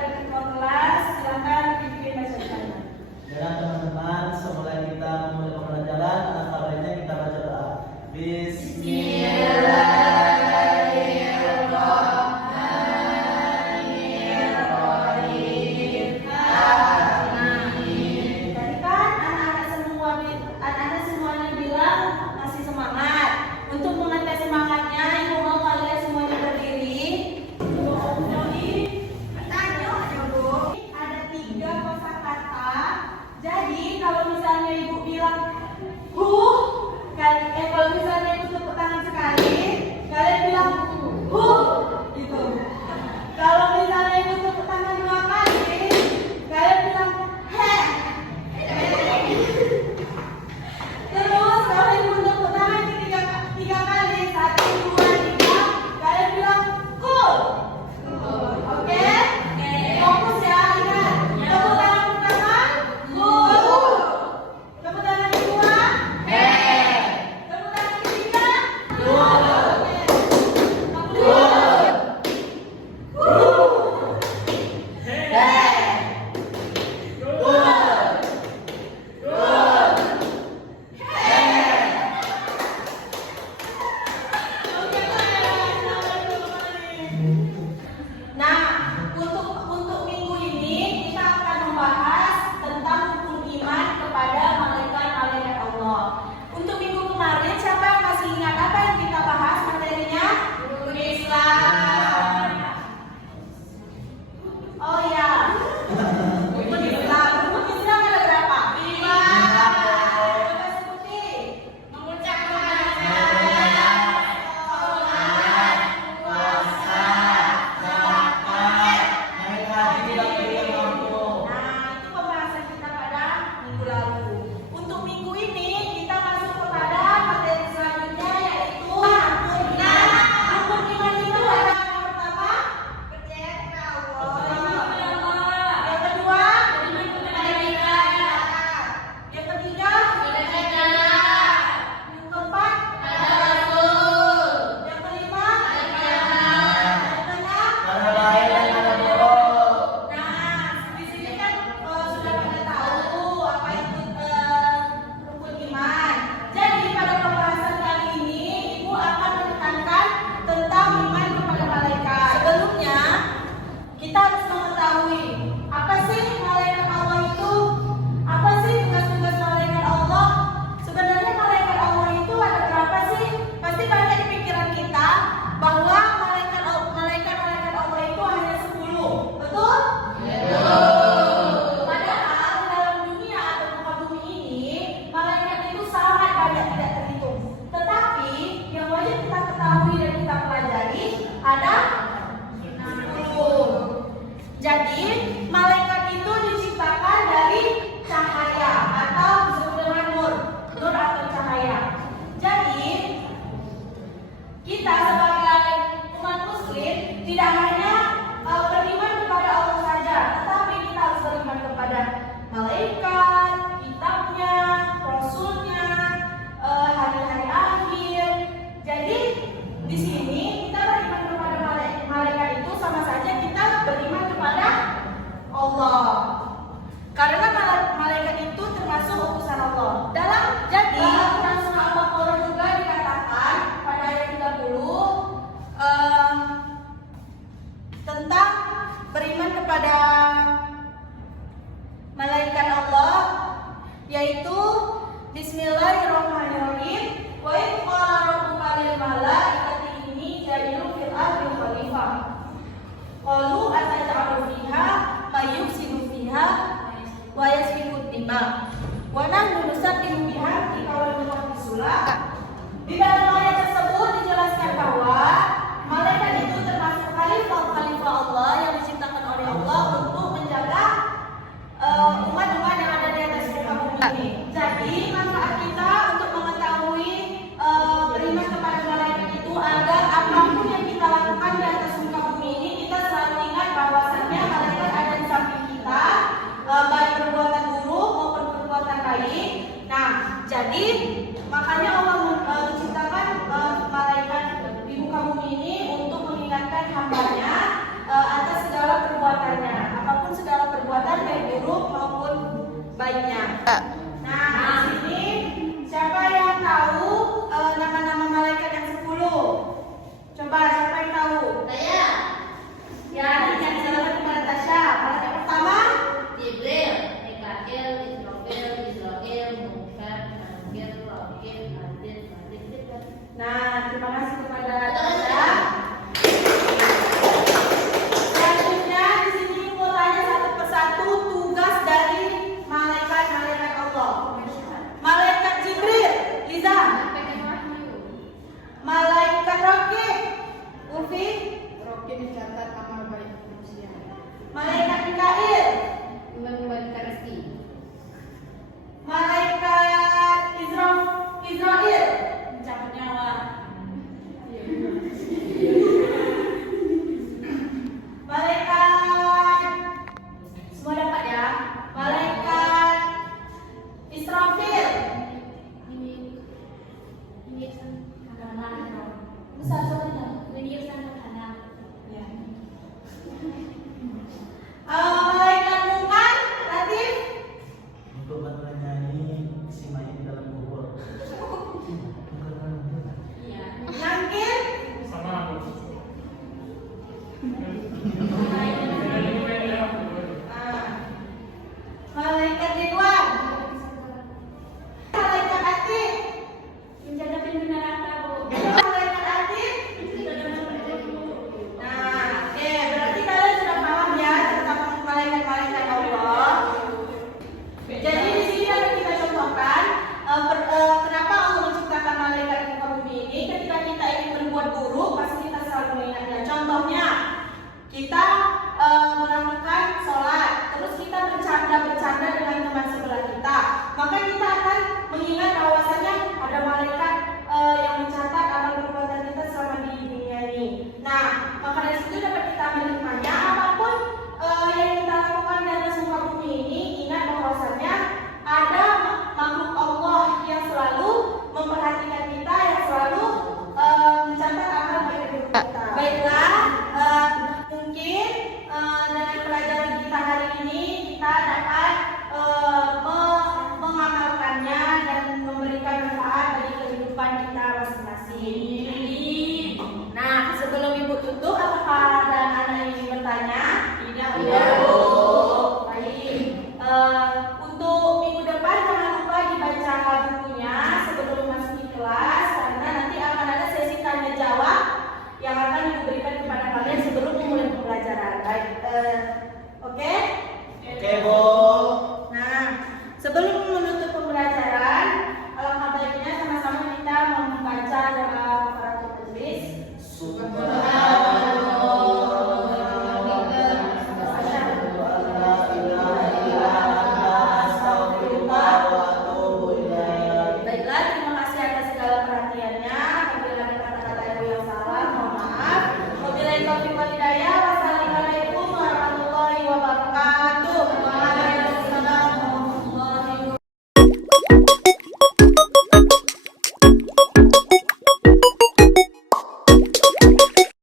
kepada ketua kelas. Silakan dipimpin bacaannya. Dan teman-teman, sebelum kita memulai pembelajaran, alangkah baiknya kita baca doa. Bismillahirrahmanirrahim. Tadi kan anak-anak semuanya bilang masih semangat. Untuk mengetes semangatnya, ibu mau kalian semuanya berdiri. Ada 3 kosakata. Jadi kalau misalnya ibu bilang kalau misalnya ibu tepuk tangan sekali, kalian bilang gitu. Kalau misalnya ibu tepuk tangan 2 kali, kalian bilang he. Terus kalau ibu tepuk tangan tiga kali, 1, 2, 3, kalian bilang cool. Oke? Fokus ya, ingat. Tepuk tangan pertama, cool. Tepuk tangan kedua, he. Tepuk tangan ketiga, cool. Nah, untuk minggu ini kita akan membahas tentang rukun iman kepada malaikat-malaikat Allah. Untuk minggu kemarin, siapa yang masih ingat apa yang kita bahas materinya? Rukun Islam. Oh ya, rukun Islam. Rukun Islam ada berapa? 5. Coba sebuti. Mengucapkan syahadat, sholat, puasa, zakat. Nah, itu pembahasan kita pada minggu lalu. Untuk minggu ini kita masuk kepada materi selanjutnya, yaitu rukun iman itu ada yang pertama, percaya kepada Allah. Yang kedua, yang ketiga, yang keempat, yang kelima, yang keenam. Nah, di sini kan sudah pada tahu apa itu rukun iman. Jadi pada pembahasan kali ini ibu akan menekankan tentang iman kepada malaikat. Sebelumnya kita harus mengetahui apa sih malaikat Allah itu, apa sih tugas-tugas malaikat Allah. Sebenarnya malaikat Allah itu ada berapa sih? Pasti banyak di pikiran kita bahwa malaikat Allah itu hanya 10, betul? Padahal dalam dunia atau muka bumi ini, malaikat itu sangat banyak tidak terhitung. Tetapi yang wajib kita ketahui dan kita pelajari ada 10. Jadi malaikat itu diciptakan dari cahaya atau disebut dengan nur atau cahaya. Jadi kita sebagai umat muslim tidak hanya beriman kepada Allah saja, tetapi kita harus beriman kepada malaikat, kitabnya, rasulnya, hari-hari akhir. Jadi di sini kita beriman kepada malaikat itu sama saja kita beriman kepada Allah. Karena malaikat itu termasuk utusan Allah. Jadi dalam surah Al-Baqarah juga dikatakan pada ayat 30 tentang beriman kepada malaikat Allah, yaitu Bismillahirrahmanirrahim. Wa idh qala rabbuka lil malaikati inni ja'ilun fil ardi khalifah. Qalu ataj'alu fiha may yufsidu fiha wa yasfiku dima wa nahnu nusabbihu bihamdika wa nuqaddisuka. Di dalam ayat tersebut dijelaskan bahwa malaikat itu termasuk khalifah Allah yang diciptakan oleh Allah untuk menjaga umat-umat yang ada di atas muka bumi ini. Jadi manfaat kita untuk mengetahui beriman kepada malaikat itu agar apapun yang kita lakukan di atas muka bumi ini, kita selalu ingat bahwasannya malaikat ada di samping kita, baik perbuatan buruk maupun perbuatan baik. Nah, jadi makanya Allah menciptakan malaikat di muka bumi ini untuk mengingatkan hambanya atas segala perbuatannya. baiknya. Nah, di sini siapa yang tahu nama-nama malaikat yang 10? Coba siapa yang tahu? Saya. Ya, yang silakan kepada Tasya. Malaikat pertama? Jibril, Mikail, Israfil, Israel, Munkar, Nakir, Rakib, Adil, Malik, Nah, terima kasih